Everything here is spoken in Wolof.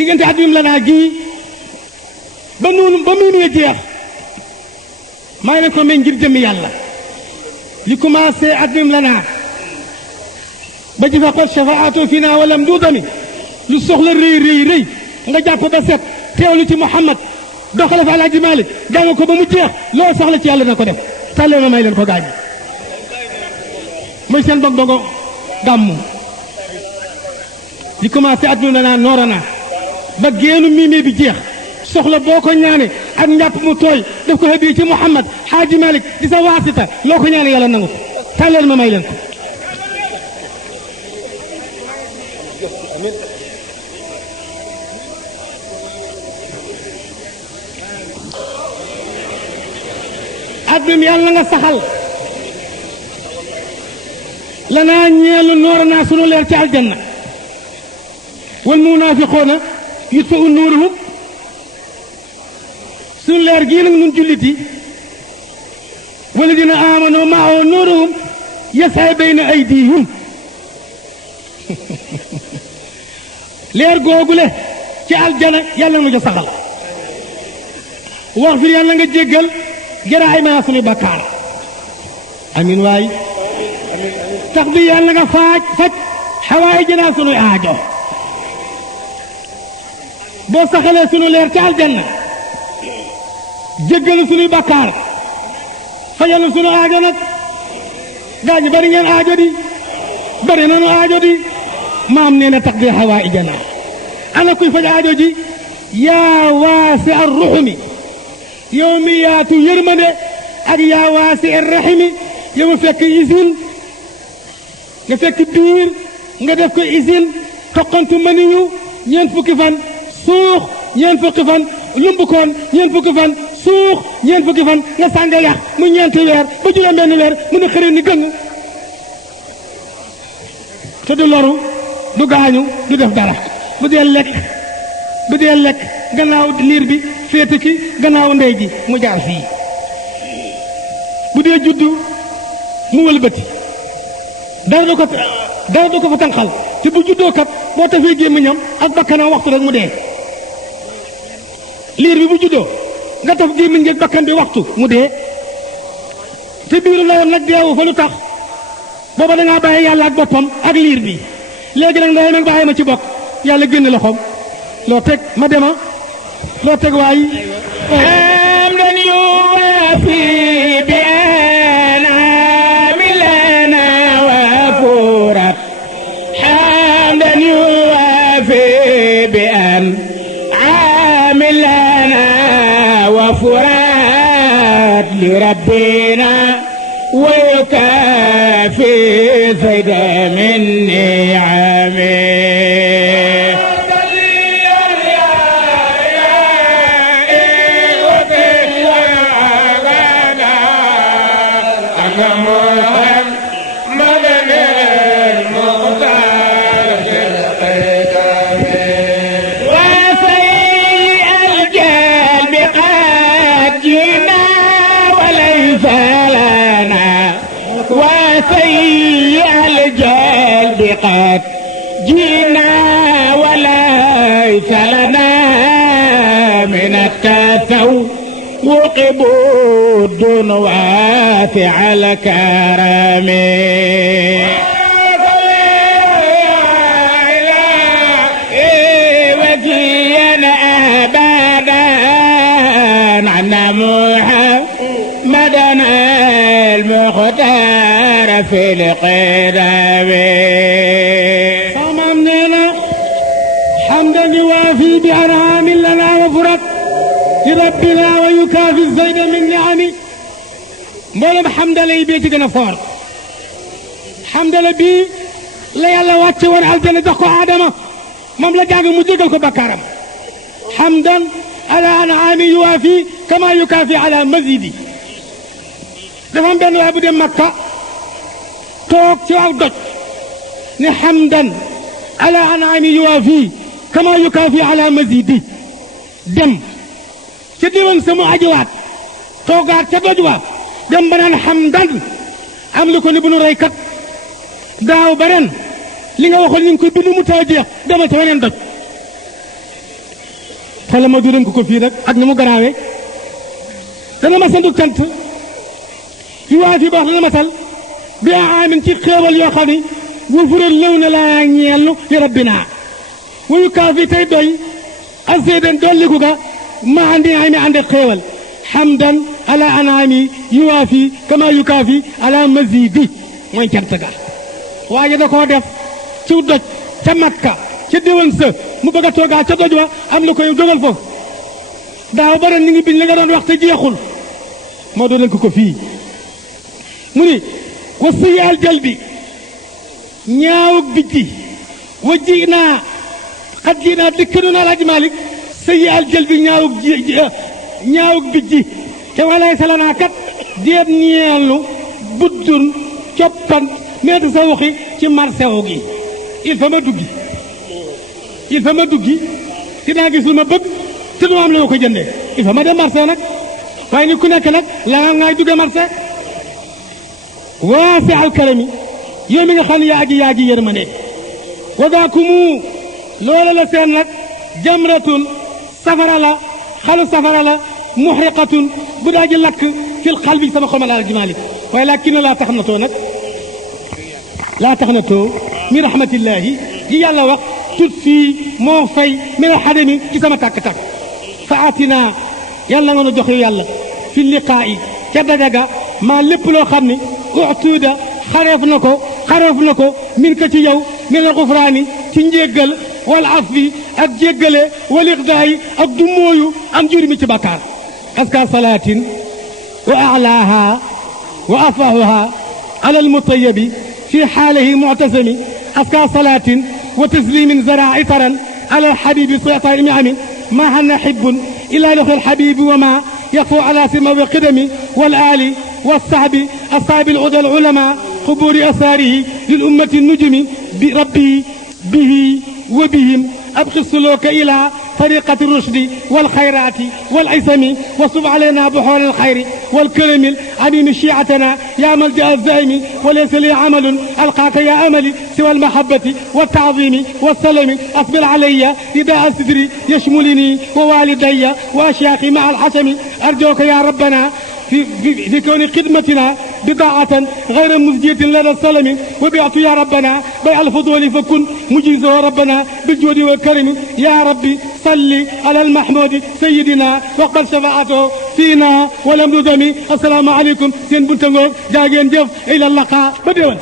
diggante adduna la naa gii ba noonu ba muy nuy jeex maa ngi leen ko may ngir jëmmi yàlla li commencé adduna la naa ba ji fa qad shafaatu fi naa walam duudami lu soxla rëy rëy rëy nga jàpp ba set teewlu ci Muhammad doxale fa Alaaji Malik jàng ko ba mu jeex loo soxla ci yàlla na ko def tàllee ma may leen ko gaañ mooy seen bog bogo gàmmu li commencé adduna naa noora naa ba génnu miimee bi jeex soxla boo ko ñaane ak njàpp mu tooy def ko hadiya ci Muhammad Haaji Malik di sa waasita loo ko ñaane yàlla nangu ko tàlleen ma may leen ko addum yàlla nga saxal lanaa ñeelu noora naa sunu leer ci aljanna wal munaafiqoona yutfa'u nuuruhum sunu leer gii nag ñun jullit yi walladina aamanu ma'ahu nuuruhum yas'a bayna aydihim leer googule ci aljana yàlla nga ca saxal wax fi yàlla nga jéggal jaraay maa sunu bakkaar amin waay tax bi yàlla nga faj xawaay jënaa sunu aajo boo saxalee sunu leer ci aljanna jéggalu sunuy bakkaar fajal sunu aajo nag gaañu bari ngeen aajo di bari nanu aajo di maam nee na tax bi xawaay jënaa ana kuy faj aajo ji yaa waasi ar ruxumi yow mi yaatu yërmande ak yaa waasi ar raximi yow mu fekk usine nga fekk biir nga def ko usine toqantu maniyu ñeent fukki fan suux ñeent fukki fan yumbukoon ñeent fukki fan suux ñeent fukki fan nga sànga yax mu ñeenti weer ba juróom benn weer mu ne xëri ni gëng te du loru du gaañu du def dara bu dee lekk gannaaw liir bi féete ci gannaaw ndey ji mu jaar fii bu dee juddu mu wëlbati dara du ko fa tànqal te bu juddoo kat boo tafee gémmiñam ak bakkanam waxtu rek mu dee liir bi bu juddoo nga taf gémmiñ ak bakkan bi waxtu mu dee te biiru la woon nag deewu fa lu tax booba dangaa bàyyi yàlla ak boppam ak liir bi léegi nag ndey nag bàyyi ma ci bopp yàlla génn loxoom loo teg ma dema loo teg waay am dan yuwaafi bi an'aami lana wa furat hamdan yuwaafi bi an'aami lana wa furat li rabbina wa yukaafi zayda min ni'ami قد جينا وليس لنا من التسوق بود واسع الكرم وجينا أبدا عنا محمدنا المختار في القدم حمدا يوافي بأنعام لنا وفرت لربنا ويكافي الزيد من نعمي مولم حمدا لي بيتي gën a foor حمدا la bii la yàlla wàcce woon aljana jox ko Adama moom la jàng mu jégal ko bakkaaram حمدا على أنعام يوافي كما يكافي على مزيدي dafa am benn waay bu dem Makka toog ci aw doj ne حمدا على أنعام يوافي كما يكافي على مزيدي dem ca diwan sama ajiwaat toogaat ca doj wa dem ba naan xamdan am li ko ni bu nu rey kat daaw ba ren li nga waxoon ñu ngi koy bind mu taa jeex dama ca weneen doj xala ma du ko fii nag ak ni mu garaawee dana ma sandu cant yu waa fi baax dana masal bi aamin ci xéewal yoo xam ni wu fural ñëw na laa ñeellu li rabbina wuyu kaa fi tey doy aseyden dolliku ga ma andi ay mi ànd ak xéewal hamdan ala anaami yuwaafi kama yukaafi ala mazidi mooy cant ga waaye da koo def ci doj ca Makka ca déwén sa mu bëgg a toogaa ca doj wa am na koy dogal foofu daaw ba ren ni ngi biñ la nga doon wax te jeexul moo doon ko fii mu ni wa siyaal jalbi ñaawug bijji wa ji naa xat ji naa dikk noonu Alaaji Malik siyaal jalbi ñaawug bijji te walay salanaa kat déet ñeelu buddun coppan meetu sa waxi ci marsewu gi il faut ma duggi dinaa gis lu ma bëgg te du am la ma ko jëndee il faut ma dem marché nag waaye ni ku nekk nag la ngay dugge marché waasi alkarami yow mi nga xam ne yaa ji yërmande wadaakumu loola la seen nag jamratun safara la xalu safara la muhriqatun bu daa ji lakk fil xalbi sama xol ma Alaaji Malik waaye laakin laa tax na too min rahmatillahi yi yàlla wax tut fii moo fay min alxadami ci sama tàkk-tàkk fa atina yàlla nga nu jox yàlla fi liqaa'i ca dajaga maa lépp loo xam ne utuuda xareef na ko min ko ci yow min al gufraani ci njéggal wal afwi ak jéggale wal iqdaayi ak du mooyu am jurimi ci bàkkaar aska salaatin wa alaaha wa afahuha ala almutayabi fi xaalihi muctasami aska salaatin wa taslimin zara itaran ala alxabibi suyata imiami ma hanna xibbun ila loxi alxabibi wa ma يقفو على سمو القدم والآل والصحب أصحاب العدى العلماء قبور أثاره للأمة النجم بربه به وبهم أبقي السلوك إلى طريقة الرشد والخيرات والعصم وصب علينا بحور الخير والكرم العميم شيعتنا يا ملجأ الزائم وليس لي عمل ألقاك يا أملي سوى المحبة والتعظيم والسلام أصبر علي رداء صدري يشملني ووالدي وأشياخي مع الحشم أرجوك يا ربنا في كون خدمتنا بضاعة غير مزجية لدى السلم وبعت يا ربنا بيع الفضول فكن مجيزه ربنا بالجود والكرم يا ربي صل على المحمود سيدنا وقل شفاعته فينا ولم ندمي السلام عليكم سين بنتنغو جاجين جف إلى اللقاء بدون